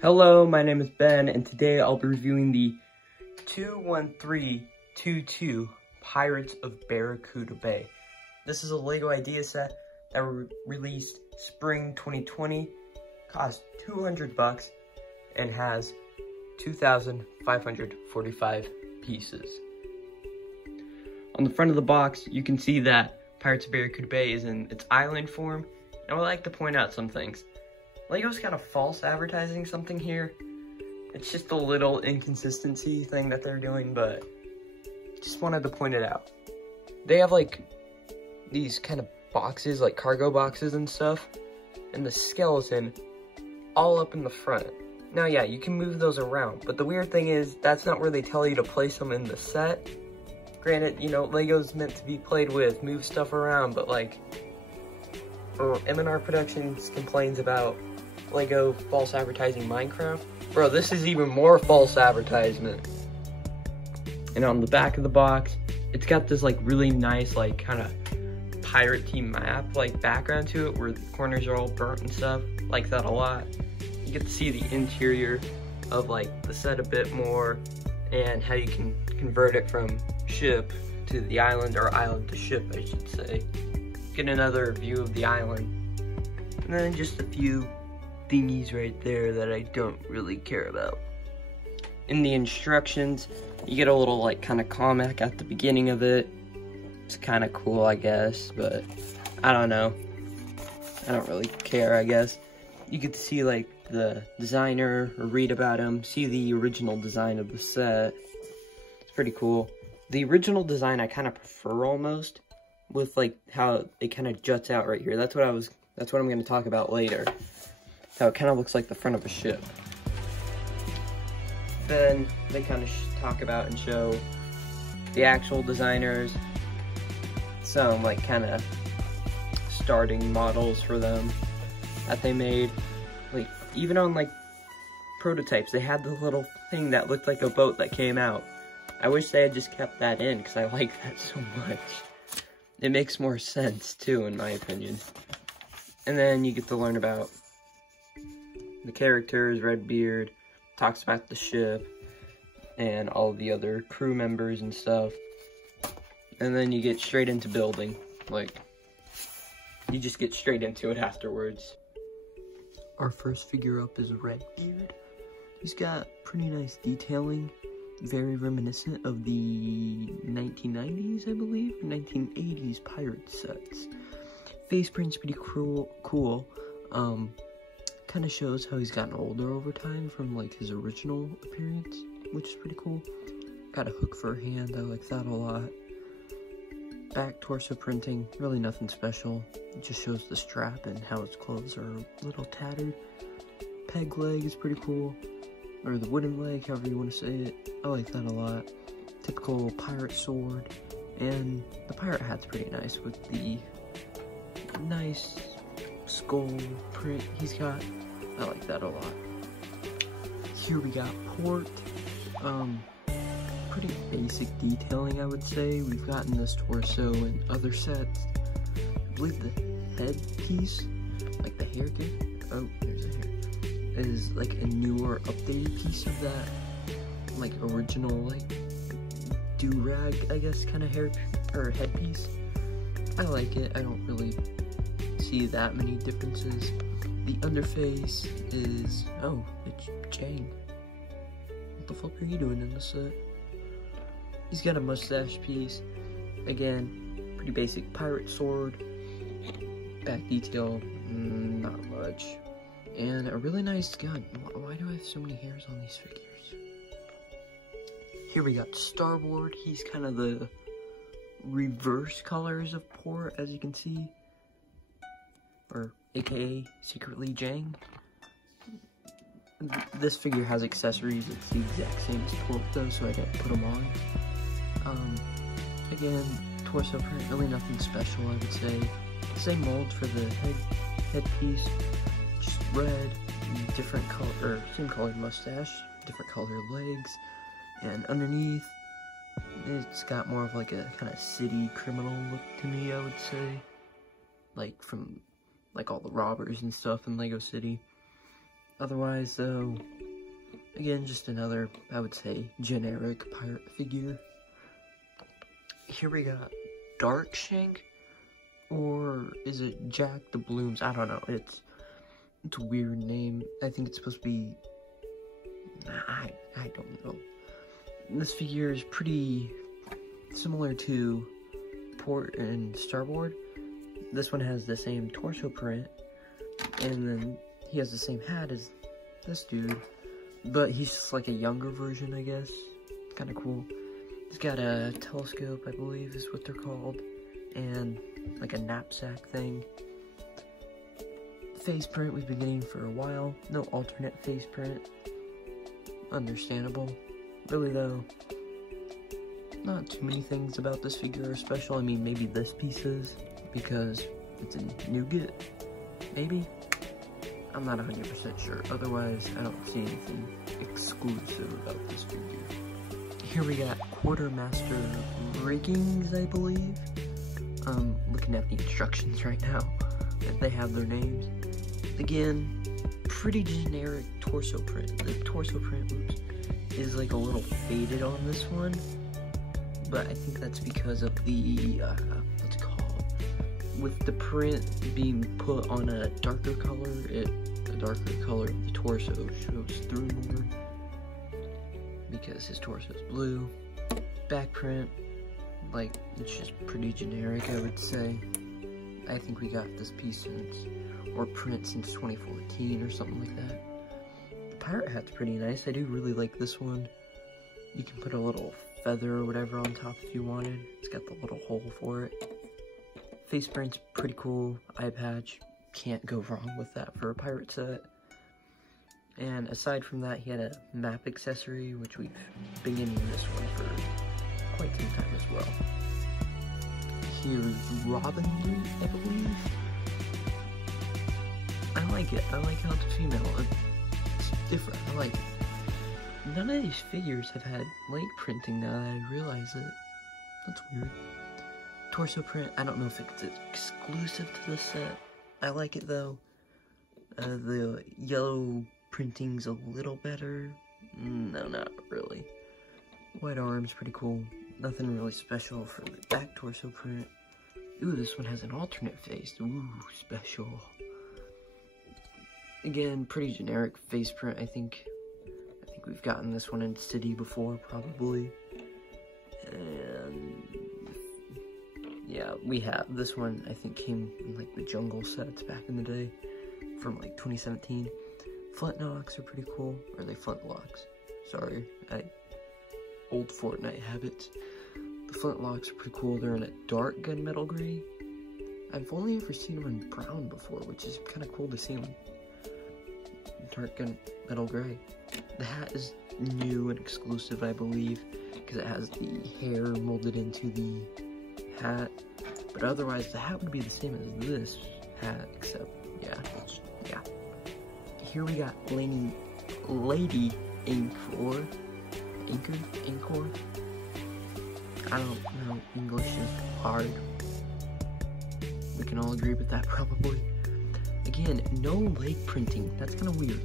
Hello, my name is Ben, and today I'll be reviewing the 21322 Pirates of Barracuda Bay. This is a LEGO idea set that released spring 2020, cost $200, and has 2,545 pieces. On the front of the box, you can see that Pirates of Barracuda Bay is in its island form, and I would like to point out some things. LEGO's kind of false advertising something here. It's just a little inconsistency thing that they're doing, but just wanted to point it out. They have like these kind of boxes, like cargo boxes and stuff, and the skeleton all up in the front. Now, yeah, you can move those around, but the weird thing is that's not where they tell you to place them in the set. Granted, you know, LEGO's meant to be played with, move stuff around, but like, M&R Productions complains about LEGO false advertising Minecraft. Bro, this is even more false advertisement. And on the back of the box, it's got this like really nice like kind of pirate team map like background to it where the corners are all burnt and stuff. Like that a lot. You get to see the interior of like the set a bit more and how you can convert it from ship to the island, or island to ship I should say. Get another view of the island. And then just a few thingies right there that I don't really care about. In the instructions, you get a little like kind of comic at the beginning of it. It's kind of cool, I guess, but I don't know. I don't really care, I guess. You get to see like the designer or read about him, see the original design of the set. It's pretty cool. The original design I kind of prefer almost, with like how it kind of juts out right here. That's what I'm going to talk about later. How it kind of looks like the front of a ship. Then they kind of talk about and show the actual designers, some like kind of starting models for them that they made. Like even on like prototypes, they had the little thing that looked like a boat that came out. I wish they had just kept that in because I like that so much. It makes more sense too, in my opinion. And then you get to learn about the characters. Redbeard talks about the ship and all the other crew members and stuff. And then you get straight into building. Like, you just get straight into it afterwards. Our first figure up is Redbeard. He's got pretty nice detailing. Very reminiscent of the 1990s, I believe, or 1980s pirate sets. Face print's pretty cool. Kind of shows how he's gotten older over time from like his original appearance, which is pretty cool. Got a hook for a hand, I like that a lot. Back torso printing, really nothing special. It just shows the strap and how his clothes are a little tattered. Peg leg is pretty cool, or the wooden leg, however you want to say it. I like that a lot. Typical pirate sword, and the pirate hat's pretty nice with the nice skull print he's got. I like that a lot. Here we got Port. Pretty basic detailing, I would say. We've gotten this torso in other sets. I believe the headpiece, like the hair kit, oh, there's a hair, is like a newer, updated piece of that, like original, like do-rag, I guess, kind of hair or headpiece. I like it. I don't really see that many differences. The underface is, oh, it's Jane. What the fuck are you doing in the set? He's got a mustache piece. Again, pretty basic pirate sword. Back detail, not much. And a really nice gun. Why do I have so many hairs on these figures? Here we got Starboard. He's kind of the reverse colors of Port, as you can see. Or aka secretly Jang. This figure has accessories. It's the exact same as Port though, so I didn't put them on. Again, torso print, really nothing special, I would say. Same mold for the headpiece, just red, different color, or same colored mustache, different colored legs, and underneath, it's got more of like a kind of city criminal look to me, I would say. Like from like all the robbers and stuff in Lego City. Otherwise, though, again, just another, I would say, generic pirate figure. Here we got Darkshank, or is it Jack the Blooms? I don't know. It's a weird name. I think it's supposed to be, I don't know. This figure is pretty similar to Port and Starboard. This one has the same torso print, and then he has the same hat as this dude, but he's just like a younger version, I guess. Kind of cool. He's got a telescope, I believe is what they're called, and like a knapsack thing. Face print we've been getting for a while. No alternate face print. Understandable. Really though, not too many things about this figure are special. I mean, maybe this piece is, because it's a nougat. Maybe? I'm not 100% sure. Otherwise, I don't see anything exclusive about this figure. Here we got Quartermaster Riggings, I believe. Looking at the instructions right now, if they have their names. Again, pretty generic torso print. The torso print, is like a little faded on this one, but I think that's because of the, what's it called? With the print being put on a darker color, the darker color of the torso shows through more, because his torso is blue. Back print, like, it's just pretty generic, I would say. I think we got this piece or print since 2014 or something like that. The pirate hat's pretty nice. I do really like this one. You can put a little feather or whatever on top if you wanted. It's got the little hole for it. Face print's pretty cool. Eye patch, can't go wrong with that for a pirate set. And aside from that, he had a map accessory, which we've been getting this one for quite some time as well. Here's Robin Hood, I believe. I like it. I like how it's a female. It's different. I like it. None of these figures have had leg printing now that I realize it. That's weird. Torso print, I don't know if it's exclusive to the set. I like it though. The yellow printing's a little better. No, not really. White arms, pretty cool. Nothing really special for the back torso print. Ooh, this one has an alternate face. Ooh, special. Again, pretty generic face print, I think we've gotten this one in City before, probably. And yeah, we have. This one, I think, came in like the jungle sets back in the day from like 2017. Flint knocks are pretty cool. Or are they flint locks? Sorry, old Fortnite habits. The flint locks are pretty cool. They're in a dark gunmetal gray. I've only ever seen them in brown before, which is kind of cool to see them dark gunmetal gray. The hat is new and exclusive, I believe, because it has the hair molded into the hat. But otherwise, the hat would be the same as this hat, except, yeah. Here we got Lady Anchor. I don't know, English is hard. We can all agree with that, probably. Again, no leg printing. That's kind of weird.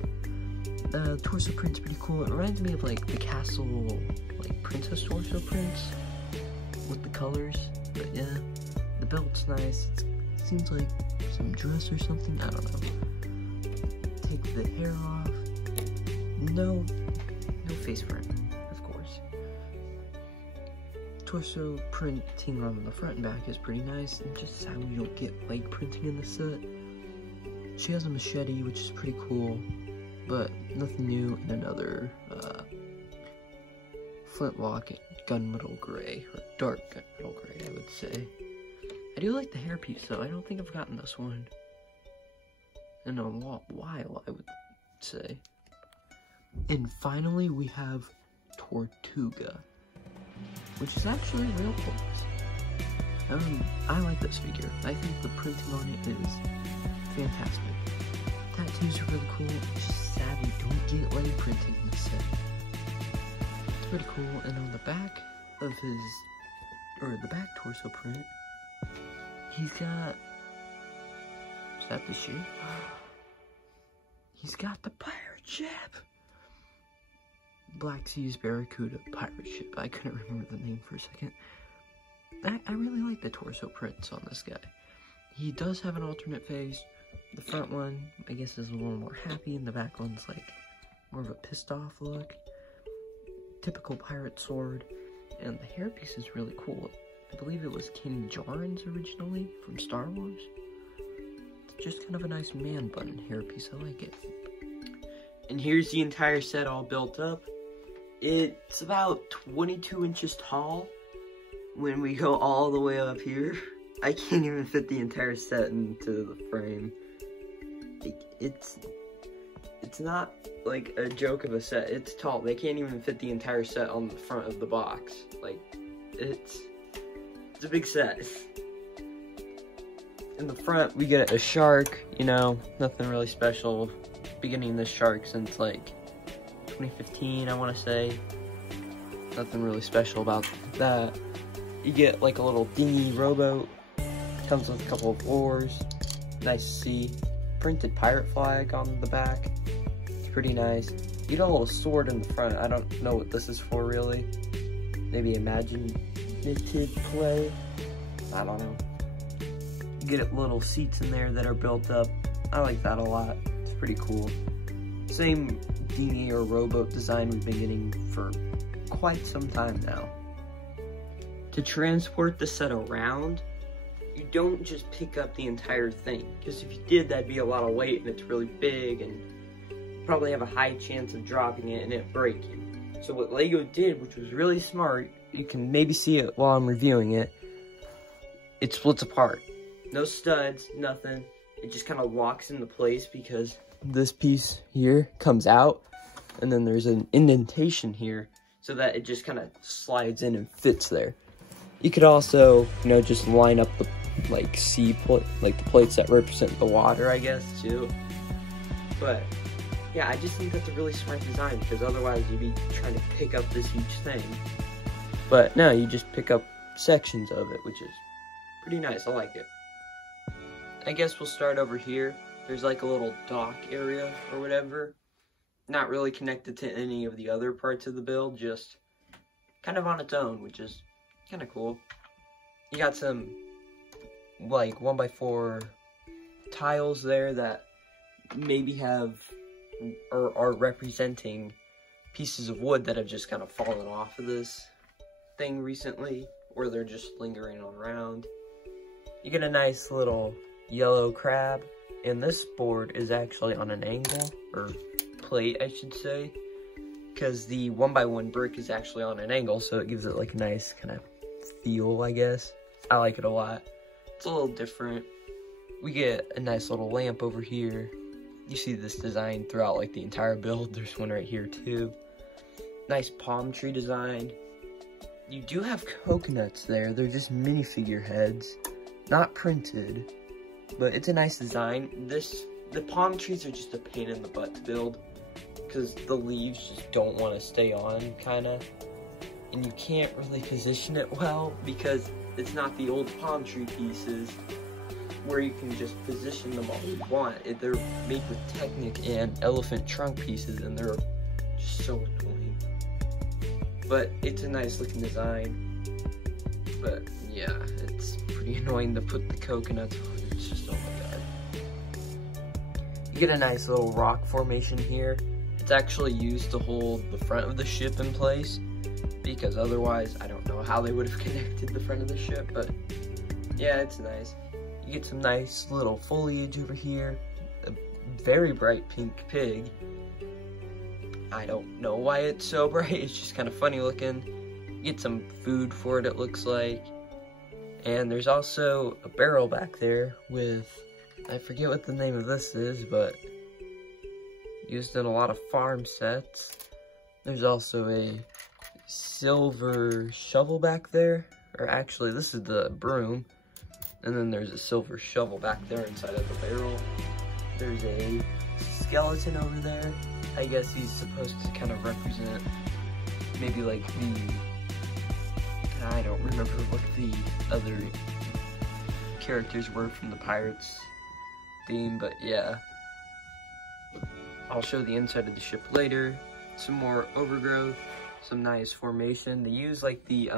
The torso print's pretty cool. It reminds me of like the castle, like princess torso prints with the colors. But yeah, the belt's nice. It seems like some dress or something. I don't know. Take the hair off. No face print, of course. Torso printing on the front and back is pretty nice, and just how you don't get leg printing in the set. She has a machete, which is pretty cool, but nothing new, and another flintlock gunmetal gray, or dark gunmetal gray, I would say. I do like the hairpiece though. I don't think I've gotten this one in a while, I would say. And finally, we have Tortuga, which is actually real close. I like this figure. I think the printing on it is fantastic. Tattoos are really cool. It's just sad we don't get leg printing in this set. It's pretty cool. And on the back of the back torso print, he's got, is that the ship? He's got the pirate pirate ship. Black Sea's Barracuda pirate ship. I couldn't remember the name for a second. I really like the torso prints on this guy. He does have an alternate face. The front one, I guess, is a little more happy, and the back one's like more of a pissed off look. Typical pirate sword, and the hairpiece is really cool. I believe it was King Jarn's originally from Star Wars. It's just kind of a nice man bun hairpiece. I like it. And here's the entire set all built up. It's about 22 inches tall when we go all the way up here. I can't even fit the entire set into the frame. It's not like a joke of a set. It's tall. They can't even fit the entire set on the front of the box. Like, it's a big set. In the front, we get a shark, you know, nothing really special. Beginning this shark since like 2015, I want to say. Nothing really special about that. You get like a little dinghy rowboat. Comes with a couple of oars. Nice to see. Printed pirate flag on the back. It's pretty nice. You get a little sword in the front. I don't know what this is for really. Maybe imaginative play. I don't know. You get little seats in there that are built up. I like that a lot. It's pretty cool. Same dinghy or rowboat design we've been getting for quite some time now. To transport the set around, you don't just pick up the entire thing, because if you did, that'd be a lot of weight and it's really big and you probably have a high chance of dropping it and it breaking. So what Lego did, which was really smart, you can maybe see it while I'm reviewing it, it splits apart. No studs, nothing. It just kind of locks into place because this piece here comes out and then there's an indentation here so that it just kind of slides in and fits there. You could also, you know, just line up the like the plates that represent the water, I guess, too. But yeah, I just think that's a really smart design, because otherwise you'd be trying to pick up this huge thing. But no, you just pick up sections of it, which is pretty nice. I like it. I guess we'll start over here. There's like a little dock area or whatever. Not really connected to any of the other parts of the build, just kind of on its own, which is kind of cool. You got some like 1x4 tiles there that maybe have or are representing pieces of wood that have just kind of fallen off of this thing recently, or they're just lingering around. You get a nice little yellow crab, and this board is actually on an angle, or plate I should say, because the 1x1 brick is actually on an angle, so it gives it like a nice kind of feel, I guess. I like it a lot. It's a little different. We get a nice little lamp over here. You see this design throughout like the entire build. There's one right here too. Nice palm tree design. You do have coconuts there. They're just minifigure heads, not printed, but it's a nice design. The palm trees are just a pain in the butt to build because the leaves just don't want to stay on, kind of. And you can't really position it well because it's not the old palm tree pieces where you can just position them all you want. They're made with Technic and elephant trunk pieces, and they're just so annoying. But it's a nice looking design. But yeah, it's pretty annoying to put the coconuts on. It's just, oh my god. You get a nice little rock formation here. It's actually used to hold the front of the ship in place, because otherwise I don't know how they would have connected the front of the ship, but yeah, it's nice. You get some nice little foliage over here, a very bright pink pig. I don't know why it's so bright, it's just kind of funny looking. You get some food for it, it looks like. And there's also a barrel back there with, I forget what the name of this is, but used in a lot of farm sets. There's also a silver shovel back there, or actually this is the broom, and then there's a silver shovel back there inside of the barrel. There's a skeleton over there. I guess he's supposed to kind of represent maybe like I don't remember what the other characters were from the Pirates theme, but yeah. I'll show the inside of the ship later. Some more overgrowth, some nice formation. They use like the,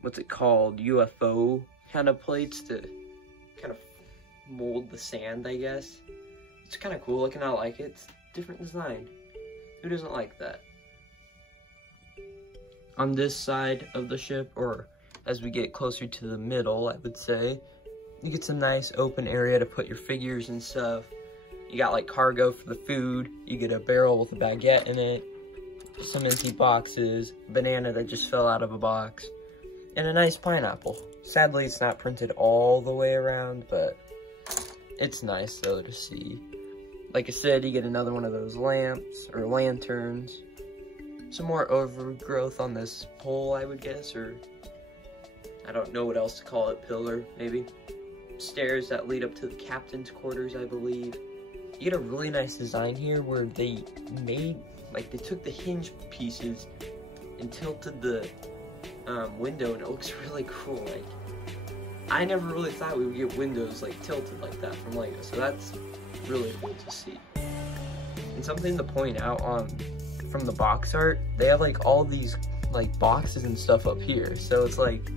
what's it called, UFO kind of plates to kind of mold the sand, I guess. It's kind of cool looking, I like it. It's different design. Who doesn't like that? On this side of the ship, or as we get closer to the middle, I would say, you get some nice open area to put your figures and stuff. You got like cargo for the food, you get a barrel with a baguette in it, some empty boxes, banana that just fell out of a box, and a nice pineapple. Sadly, it's not printed all the way around, but it's nice though to see. Like I said, you get another one of those lamps or lanterns. Some more overgrowth on this pole, I would guess, or I don't know what else to call it, pillar, maybe. Stairs that lead up to the captain's quarters, I believe. You get a really nice design here where they made, like they took the hinge pieces and tilted the window, and it looks really cool. Like, I never really thought we would get windows like tilted like that from Lego, so that's really cool to see. And something to point out from the box art, they have like all these like boxes and stuff up here, so it's like,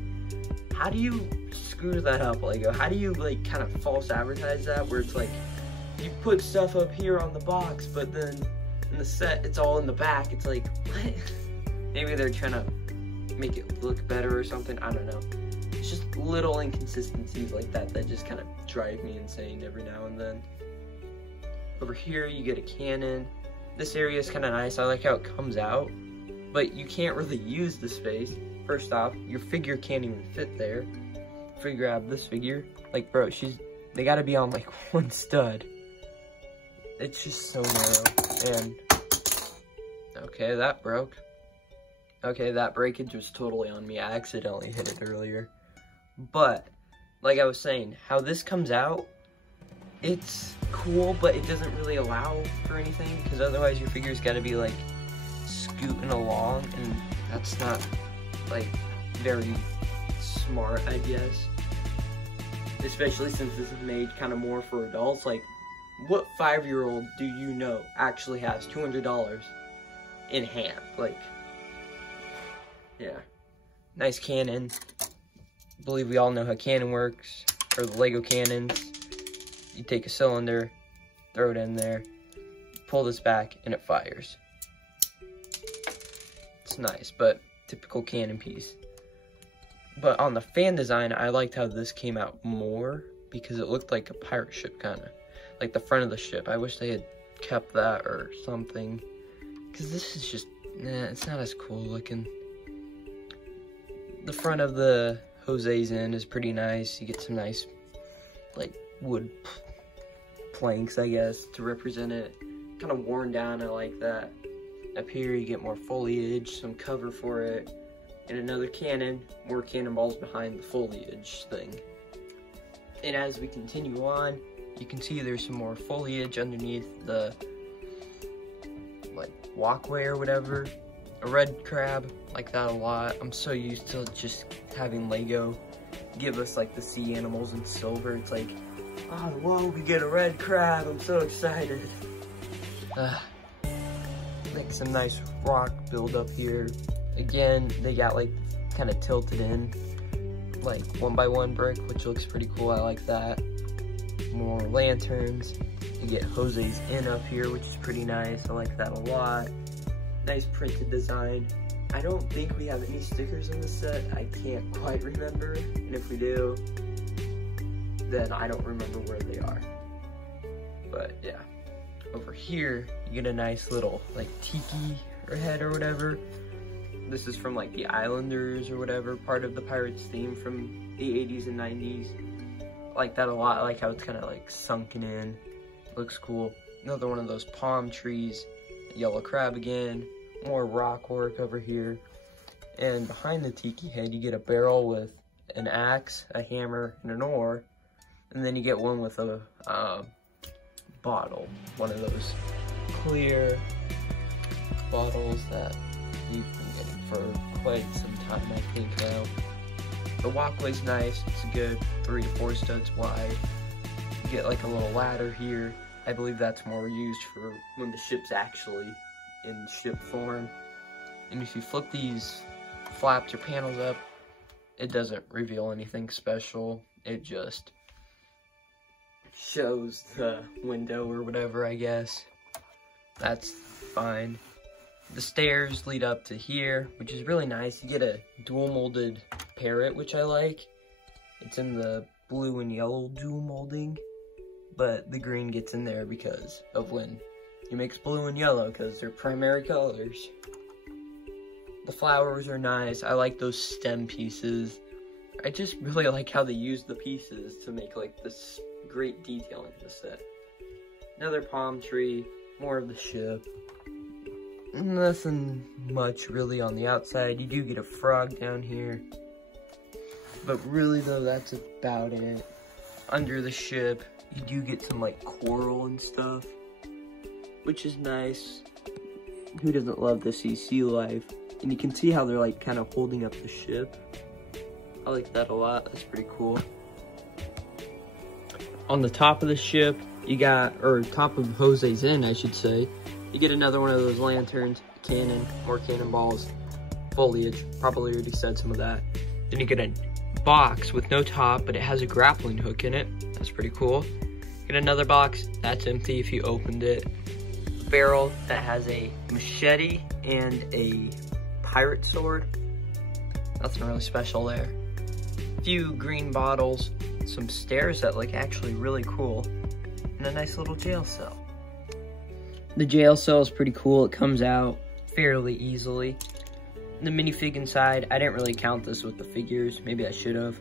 how do you screw that up, Lego? How do you like kind of false advertise that, where it's like you put stuff up here on the box, but then in the set it's all in the back? It's like, what? Maybe they're trying to make it look better or something, I don't know. It's just little inconsistencies like that that just kind of drive me insane every now and then. Over here you get a cannon. This area is kind of nice. I like how it comes out, but you can't really use the space. First off, your figure can't even fit there. If you grab this figure, like, bro, they gotta be on like one stud. It's just so narrow. And okay, that broke. Okay, that breakage was totally on me. I accidentally hit it earlier. But like I was saying, how this comes out, it's cool, but it doesn't really allow for anything, because otherwise your figure's got to be like scooting along, and that's not like very smart, I guess. Especially since this is made kind of more for adults. Like, what 5-year-old do you know actually has $200 in hand? Like, yeah. Nice cannon. I believe we all know how cannon works, or the Lego cannons. You take a cylinder, throw it in there, pull this back, and it fires. It's nice, but typical cannon piece. But on the fan design, I liked how this came out more, because it looked like a pirate ship, kind of. Like the front of the ship. I wish they had kept that or something, because this is just, it's not as cool looking. The front of the Jose's Inn is pretty nice. You get some nice, like, wood planks, I guess, to represent it. Kind of worn down, I like that. Up here you get more foliage, some cover for it, and another cannon, more cannonballs behind the foliage thing. And as we continue on, you can see there's some more foliage underneath the, like, walkway or whatever. A red crab, like that a lot. I'm so used to just having Lego give us like the sea animals in silver. It's like, oh, whoa, we get a red crab, I'm so excited. Like some nice rock build up here. Again, they got like kind of tilted in, like 1x1 brick, which looks pretty cool, I like that. More lanterns. You get Jose's Inn up here, which is pretty nice, I like that a lot. Nice printed design. I don't think we have any stickers on the set. I can't quite remember, and if we do, then I don't remember where they are. But yeah, over here you get a nice little like tiki or head or whatever. This is from like the Islanders or whatever, part of the Pirates theme from the 80s and 90s. I like that a lot. I like how it's kind of like sunken in. Looks cool. Another one of those palm trees. Yellow crab again, more rock work over here, and behind the tiki head you get a barrel with an axe, a hammer, and an oar, and then you get one with a bottle, one of those clear bottles that you've been getting for quite some time, I think now. The walkway's nice, it's a good 3 to 4 studs wide. You get like a little ladder here. I believe that's more used for when the ship's actually in ship form. And if you flip these flaps or panels up, it doesn't reveal anything special. It just shows the window or whatever, I guess. That's fine. The stairs lead up to here, which is really nice. You get a dual molded parrot, which I like. It's in the blue and yellow dual molding, but the green gets in there because of when you mix blue and yellow, because they're primary colors. The flowers are nice. I like those stem pieces. I just really like how they use the pieces to make like this great detailing in the set. Another palm tree, more of the ship. Nothing much really on the outside. You do get a frog down here, but really though, that's about it. Under the ship, you do get some like coral and stuff, which is nice. Who doesn't love to see sea life? And you can see how they're like kind of holding up the ship. I like that a lot. That's pretty cool. On the top of the ship, you got, or top of Jose's Inn, I should say, you get another one of those lanterns, cannon, more cannonballs, foliage, probably already said some of that. Then you get a box with no top, but it has a grappling hook in it. That's pretty cool. Get another box, that's empty if you opened it. A barrel that has a machete and a pirate sword. Nothing really special there. A few green bottles, some stairs that look actually really cool, and a nice little jail cell. The jail cell is pretty cool. It comes out fairly easily. The minifig inside, I didn't really count this with the figures. Maybe I should have.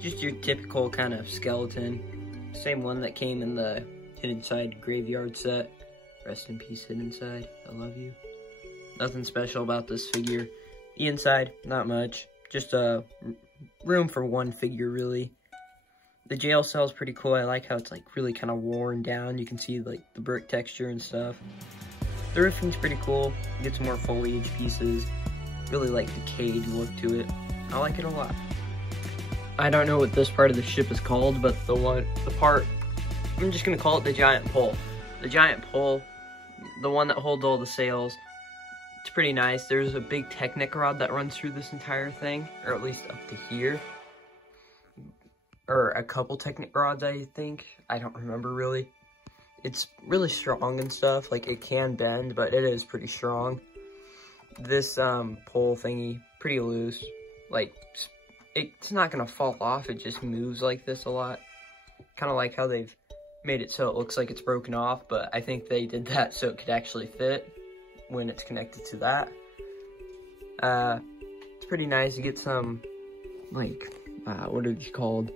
Just your typical kind of skeleton. Same one that came in the Hidden Side Graveyard set. Rest in peace, Hidden Side. I love you. Nothing special about this figure. The inside, not much. Just a room for one figure, really. The jail cell is pretty cool. I like how it's like really kind of worn down. You can see like the brick texture and stuff. The roofing's pretty cool. You get some more foliage pieces. Really like the cage look to it. I like it a lot. I don't know what this part of the ship is called, but the part, I'm just gonna call it the giant pole. The giant pole, the one that holds all the sails. It's pretty nice. There's a big Technic rod that runs through this entire thing, or at least up to here. Or a couple Technic rods, I think. I don't remember really. It's really strong and stuff. Like, it can bend, but it is pretty strong. This pole thingy, pretty loose. Like, it's not gonna fall off. It just moves like this a lot. Kind of like how they've made it so it looks like it's broken off, but I think they did that so it could actually fit when it's connected to that. It's pretty nice. You get some, like, what are these called?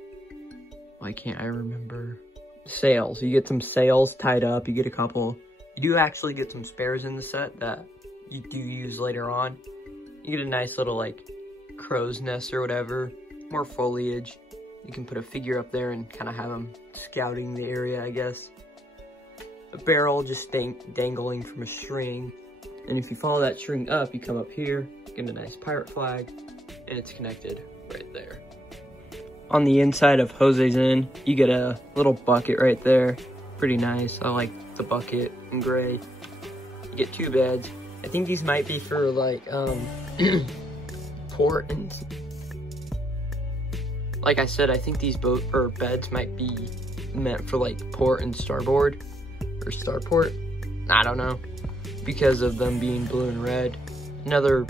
Why can't I remember? Sails. You get some sails tied up. You get a couple. You do actually get some spares in the set that you do use later on. You get a nice little, like, crow's nest or whatever. More foliage. You can put a figure up there and kind of have them scouting the area, I guess. A barrel just dangling from a string. And if you follow that string up, you come up here, get a nice pirate flag, and it's connected right there. On the inside of Jose's Inn, you get a little bucket right there. Pretty nice. I like the bucket in gray. You get 2 beds. I think these might be for like port and, like I said, I think these beds might be meant for like port and starboard or starport. I don't know, because of them being blue and red. Another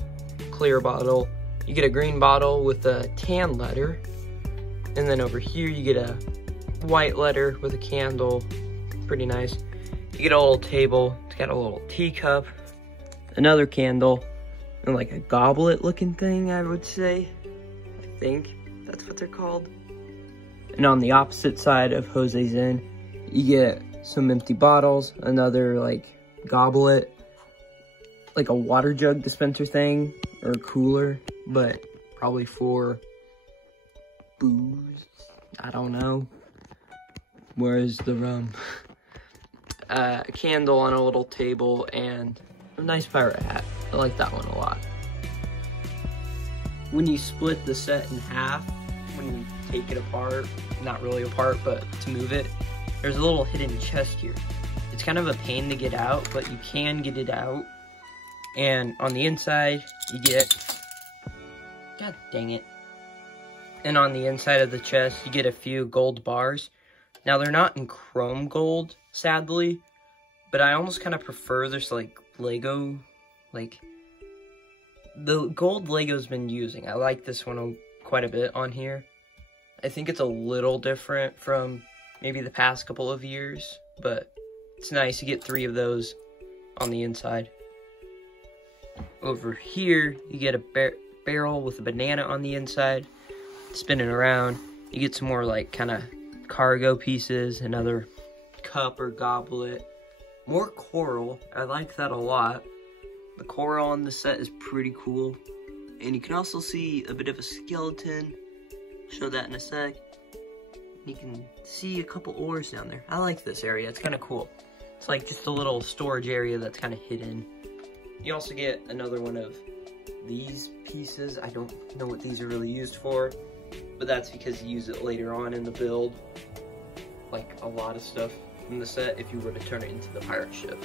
clear bottle. You get a green bottle with a tan letter. And then over here, you get a white letter with a candle. Pretty nice. You get a little table. It's got a little teacup, another candle, and like a goblet looking thing, I would say. I think that's what they're called. And on the opposite side of Jose's Inn, you get some empty bottles, another like goblet, like a water jug dispenser thing, or a cooler, but probably for booze. I don't know. Where's the rum? A candle on a little table and a nice pirate hat. I like that one a lot. When you split the set in half, when you take it apart, not really apart, but to move it, there's a little hidden chest here. It's kind of a pain to get out, but you can get it out. And on the inside, you get, god dang it. And on the inside of the chest, you get a few gold bars. Now, they're not in chrome gold, sadly, but I almost kind of prefer this, like, Lego, like, the gold Lego's been using. I like this one quite a bit on here. I think it's a little different from maybe the past couple of years, but it's nice to get 3 of those on the inside. Over here, you get a barrel with a banana on the inside, spinning around. You get some more, like, kind of cargo pieces, another cup or goblet. More coral. I like that a lot. The coral on the set is pretty cool. And you can also see a bit of a skeleton. Show that in a sec. You can see a couple ores down there. I like this area. It's kind of cool. It's like just a little storage area that's kind of hidden. You also get another one of these pieces. I don't know what these are really used for, but that's because you use it later on in the build. Like a lot of stuff in the set if you were to turn it into the pirate ship.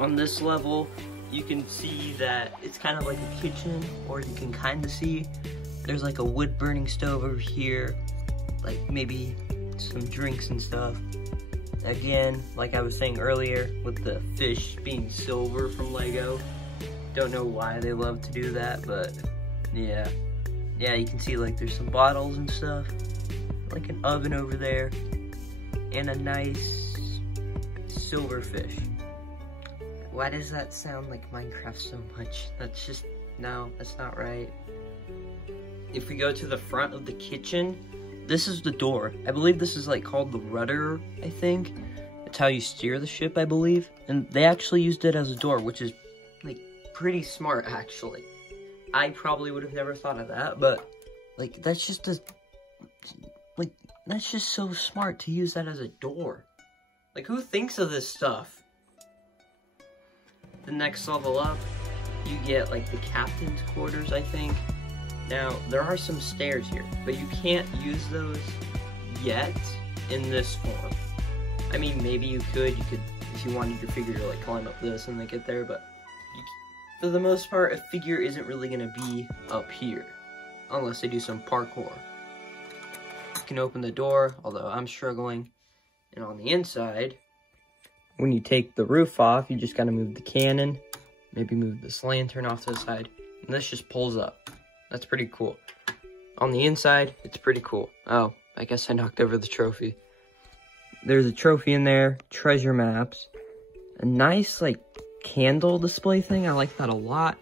On this level, you can see that it's kind of like a kitchen, or you can kind of see there's like a wood burning stove over here, like maybe some drinks and stuff. Again, like I was saying earlier, with the fish being silver from Lego. Don't know why they love to do that, but yeah. Yeah, you can see like there's some bottles and stuff, like an oven over there, and a nice silver fish. Why does that sound like Minecraft so much? That's just, no, that's not right. If we go to the front of the kitchen, this is the door. I believe this is like called the rudder, I think. It's how you steer the ship, I believe. And they actually used it as a door, which is like pretty smart, actually. I probably would have never thought of that, but like that's just so smart to use that as a door. Like, who thinks of this stuff? The next level up, you get like the captain's quarters, I think. Now, there are some stairs here, but you can't use those yet in this form. I mean, maybe you could, if you wanted your figure to like climb up this and then get there, but for the most part, a figure isn't really gonna be up here, unless they do some parkour. You can open the door, although I'm struggling, and on the inside, when you take the roof off, you just gotta move the cannon, maybe move this lantern off to the side, and this just pulls up. That's pretty cool. On the inside, it's pretty cool. Oh, I guess I knocked over the trophy. There's a trophy in there, treasure maps, a nice, like, candle display thing. I like that a lot.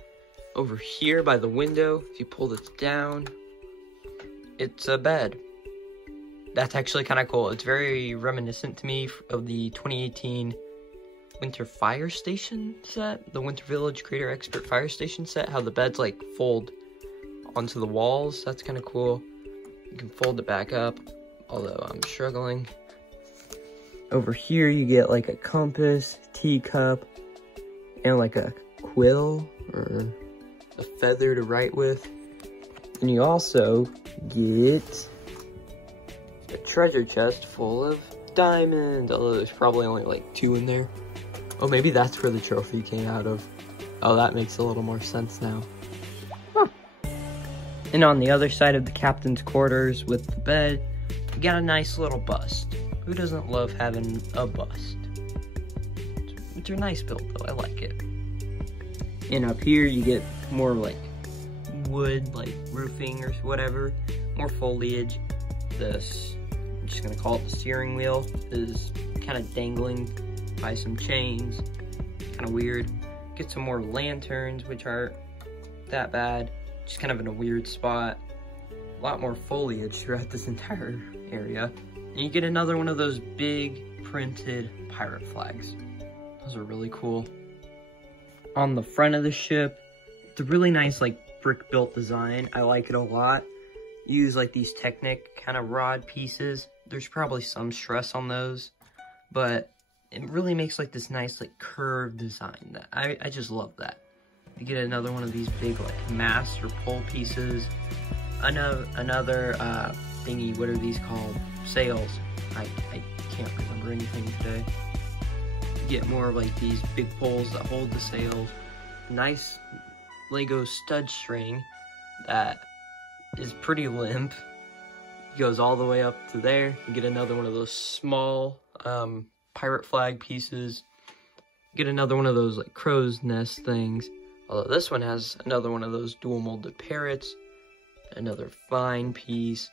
Over here by the window, if you pull this down, it's a bed. That's actually kind of cool. It's very reminiscent to me of the 2018 Winter Fire Station set, the Winter Village Creator Expert Fire Station set, how the beds like fold onto the walls. That's kind of cool. You can fold it back up, although I'm struggling. Over here you get like a compass, teacup, and like a quill or a feather to write with. And you also get a treasure chest full of diamonds, although there's probably only like 2 in there. Oh, maybe that's where the trophy came out of. Oh, that makes a little more sense now. Huh. And on the other side of the captain's quarters with the bed, you got a nice little bust. Who doesn't love having a bust? It's a nice build though, I like it. And up here you get more like wood, like roofing or whatever, more foliage. This, I'm just gonna call it the steering wheel, is kind of dangling by some chains, kind of weird. Get some more lanterns, which aren't that bad, just kind of in a weird spot. A lot more foliage throughout this entire area. And you get another one of those big printed pirate flags. Those are really cool. On the front of the ship, it's a really nice like brick built design. I like it a lot. Use like these Technic kind of rod pieces. There's probably some stress on those, but it really makes like this nice like curved design that I just love that. You get another one of these big like mast or pole pieces. Another thingy, what are these called? Sails. I can't remember anything today. You get more of like these big poles that hold the sails. Nice Lego stud string that is pretty limp. It goes all the way up to there. You get another one of those small pirate flag pieces. Get another one of those like crow's nest things. Although this one has another one of those dual molded parrots. Another fine piece.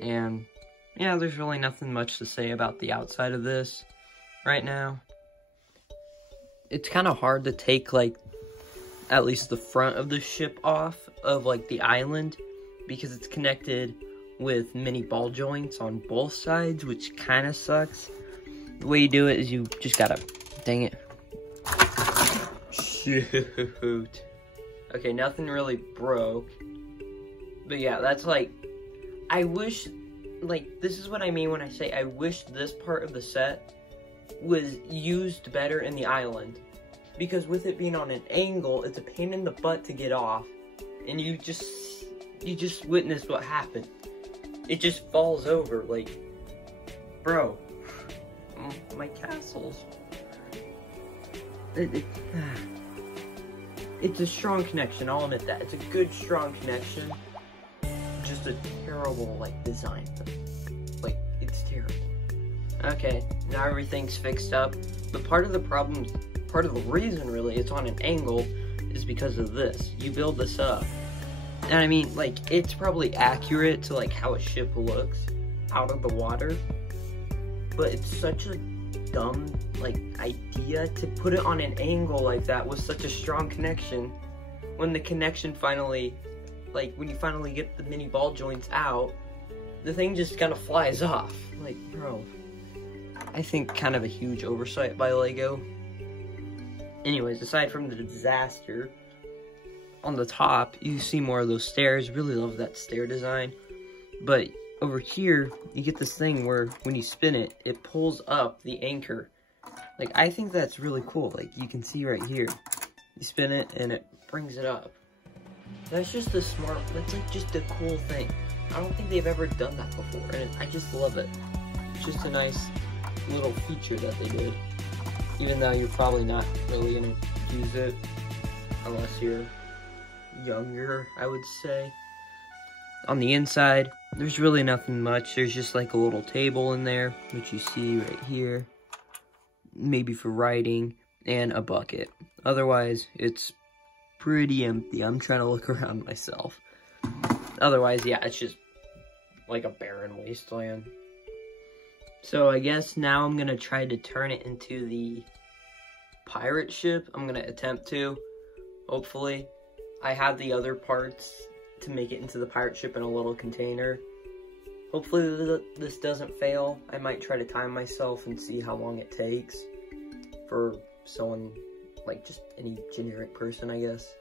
And yeah, there's really nothing much to say about the outside of this right now. It's kind of hard to take like at least the front of the ship off of like the island because it's connected with mini ball joints on both sides, which kind of sucks. The way you do it is you just gotta, dang it. Shoot. Okay, nothing really broke. But yeah, that's like, I wish, like, this is what I mean when I say I wish this part of the set was used better in the island. Because with it being on an angle, it's a pain in the butt to get off. And you just witnessed what happened. It just falls over, like, bro, my castles. It's a strong connection, I'll admit that. It's a good, strong connection. Just a terrible, like, design. Like, it's terrible. Okay, now everything's fixed up. But part of the problem, part of the reason, really, it's on an angle is because of this. You build this up. And I mean, like, it's probably accurate to, like, how a ship looks out of the water. But it's such a dumb, like, idea to put it on an angle like that with such a strong connection. When the connection finally, like, when you finally get the mini ball joints out, the thing just kind of flies off. Like, bro, I think kind of a huge oversight by Lego. Anyways, aside from the disaster, on the top, you see more of those stairs. Really love that stair design. But over here, you get this thing where when you spin it, it pulls up the anchor. Like, I think that's really cool. Like, you can see right here. You spin it, and it brings it up. That's just a smart, that's like just a cool thing. I don't think they've ever done that before, and I just love it. It's just a nice little feature that they did. Even though you're probably not really gonna use it unless you're younger, I would say. On the inside, there's really nothing much. There's just like a little table in there, which you see right here. Maybe for writing, and a bucket. Otherwise, it's pretty empty. I'm trying to look around myself. Otherwise, yeah, it's just like a barren wasteland. So I guess now I'm gonna try to turn it into the pirate ship. I'm gonna attempt to, hopefully. I have the other parts to make it into the pirate ship in a little container. Hopefully this doesn't fail. I might try to time myself and see how long it takes for someone, like just any generic person, I guess.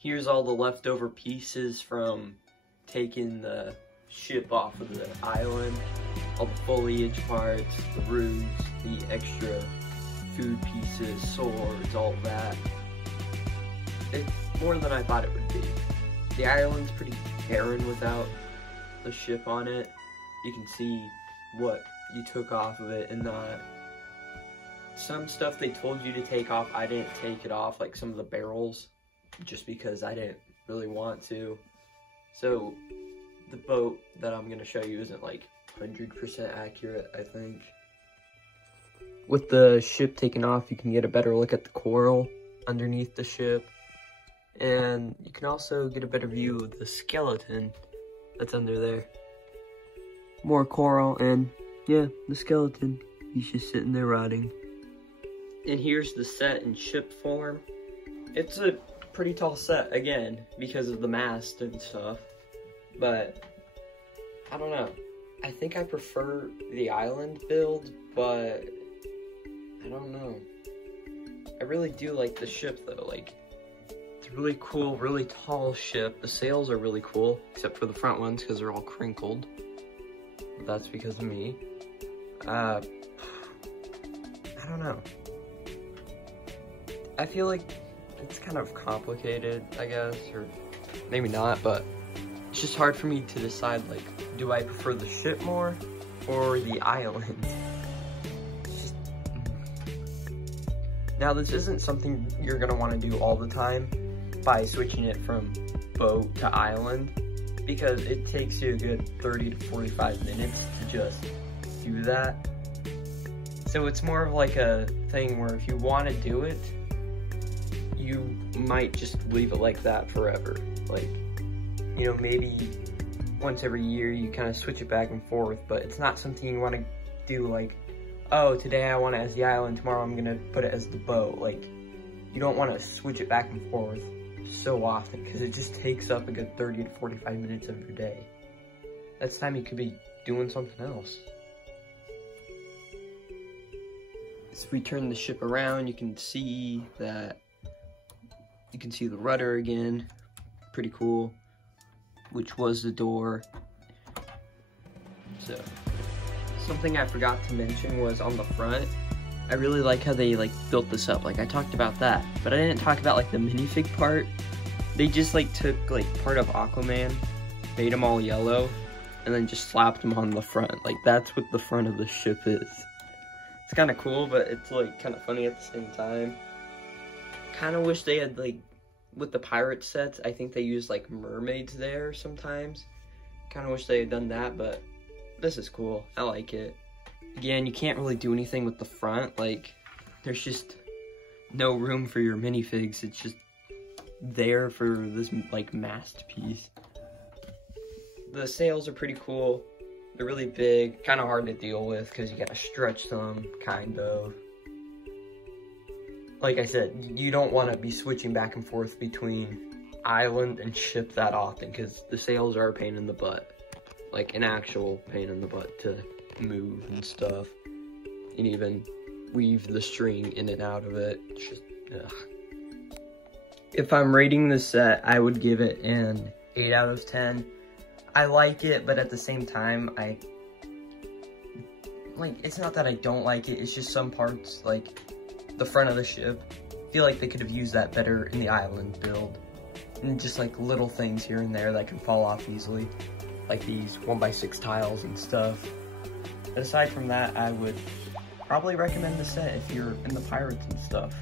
Here's all the leftover pieces from taking the ship off of the island. All the foliage parts, the roofs, the extra food pieces, swords, all that. It's more than I thought it would be. The island's pretty barren without the ship on it. You can see what you took off of it and not. Some stuff they told you to take off, I didn't take it off, like some of the barrels, just because I didn't really want to. So the boat that I'm gonna show you isn't like 100% accurate, I think. With the ship taken off, you can get a better look at the coral underneath the ship. And you can also get a better view of the skeleton that's under there. More coral and, yeah, the skeleton. He's just sitting there rotting. And here's the set in ship form. It's a pretty tall set, again, because of the mast and stuff. But, I don't know. I think I prefer the island build, but I don't know. I really do like the ship, though. Like, it's a really cool, really tall ship. The sails are really cool, except for the front ones, because they're all crinkled. But that's because of me. I don't know. I feel like it's kind of complicated, I guess, or maybe not, but it's just hard for me to decide, like, do I prefer the ship more or the island? It's just... Now, this isn't something you're gonna want to do all the time by switching it from boat to island, because it takes you a good 30 to 45 minutes to just do that. So it's more of like a thing where if you want to do it, you might just leave it like that forever. Like, you know, maybe once every year you kind of switch it back and forth, but it's not something you want to do like, oh, today I want it as the island, tomorrow I'm gonna put it as the boat. Like, you don't want to switch it back and forth so often, because it just takes up a good 30 to 45 minutes of your day. That's time you could be doing something else. So if we turn the ship around, you can see that, you can see the rudder again, pretty cool, which was the door. So, something I forgot to mention was on the front, I really like how they like built this up. Like, I talked about that, but I didn't talk about like the minifig part. They just like took like part of Aquaman, made them all yellow, and then just slapped them on the front. Like, that's what the front of the ship is. It's kind of cool, but it's like kind of funny at the same time. Kind of wish they had like with the pirate sets, I think they use like mermaids there sometimes. Kind of wish they had done that, but this is cool. I like it. Again, you can't really do anything with the front. Like, there's just no room for your minifigs. It's just there for this like masterpiece. The sails are pretty cool. They're really big, kind of hard to deal with because you gotta stretch them, kind of. Like I said, you don't want to be switching back and forth between island and ship that often because the sails are a pain in the butt. Like an actual pain in the butt to move and stuff. And even weave the string in and out of it. It's just, ugh. If I'm rating this set, I would give it an 8 out of 10. I like it, but at the same time, it's not that I don't like it, it's just some parts, like the front of the ship, I feel like they could have used that better in the island build. And just like little things here and there that can fall off easily, like these 1x6 tiles and stuff. But aside from that, I would probably recommend the set if you're in the pirates and stuff.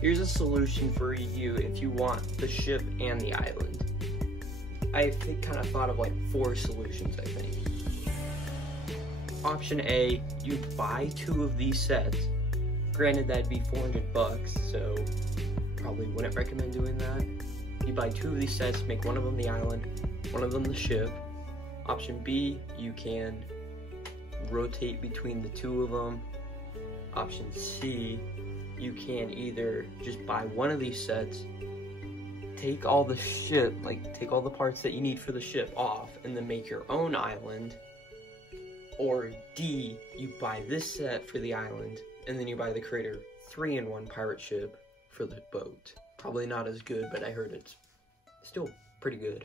Here's a solution for you if you want the ship and the island. I kind of thought of like 4 solutions, I think. Option A, you buy 2 of these sets. Granted, that'd be $400, so probably wouldn't recommend doing that. You buy 2 of these sets, make one of them the island, one of them the ship. Option B, you can rotate between the 2 of them. Option C, you can either just buy one of these sets, take all the ship, take all the parts that you need for the ship off, and then make your own island. Or D, you buy this set for the island, and then you buy the Creator 3-in-1 pirate ship for the boat. Probably not as good, but I heard it's still pretty good.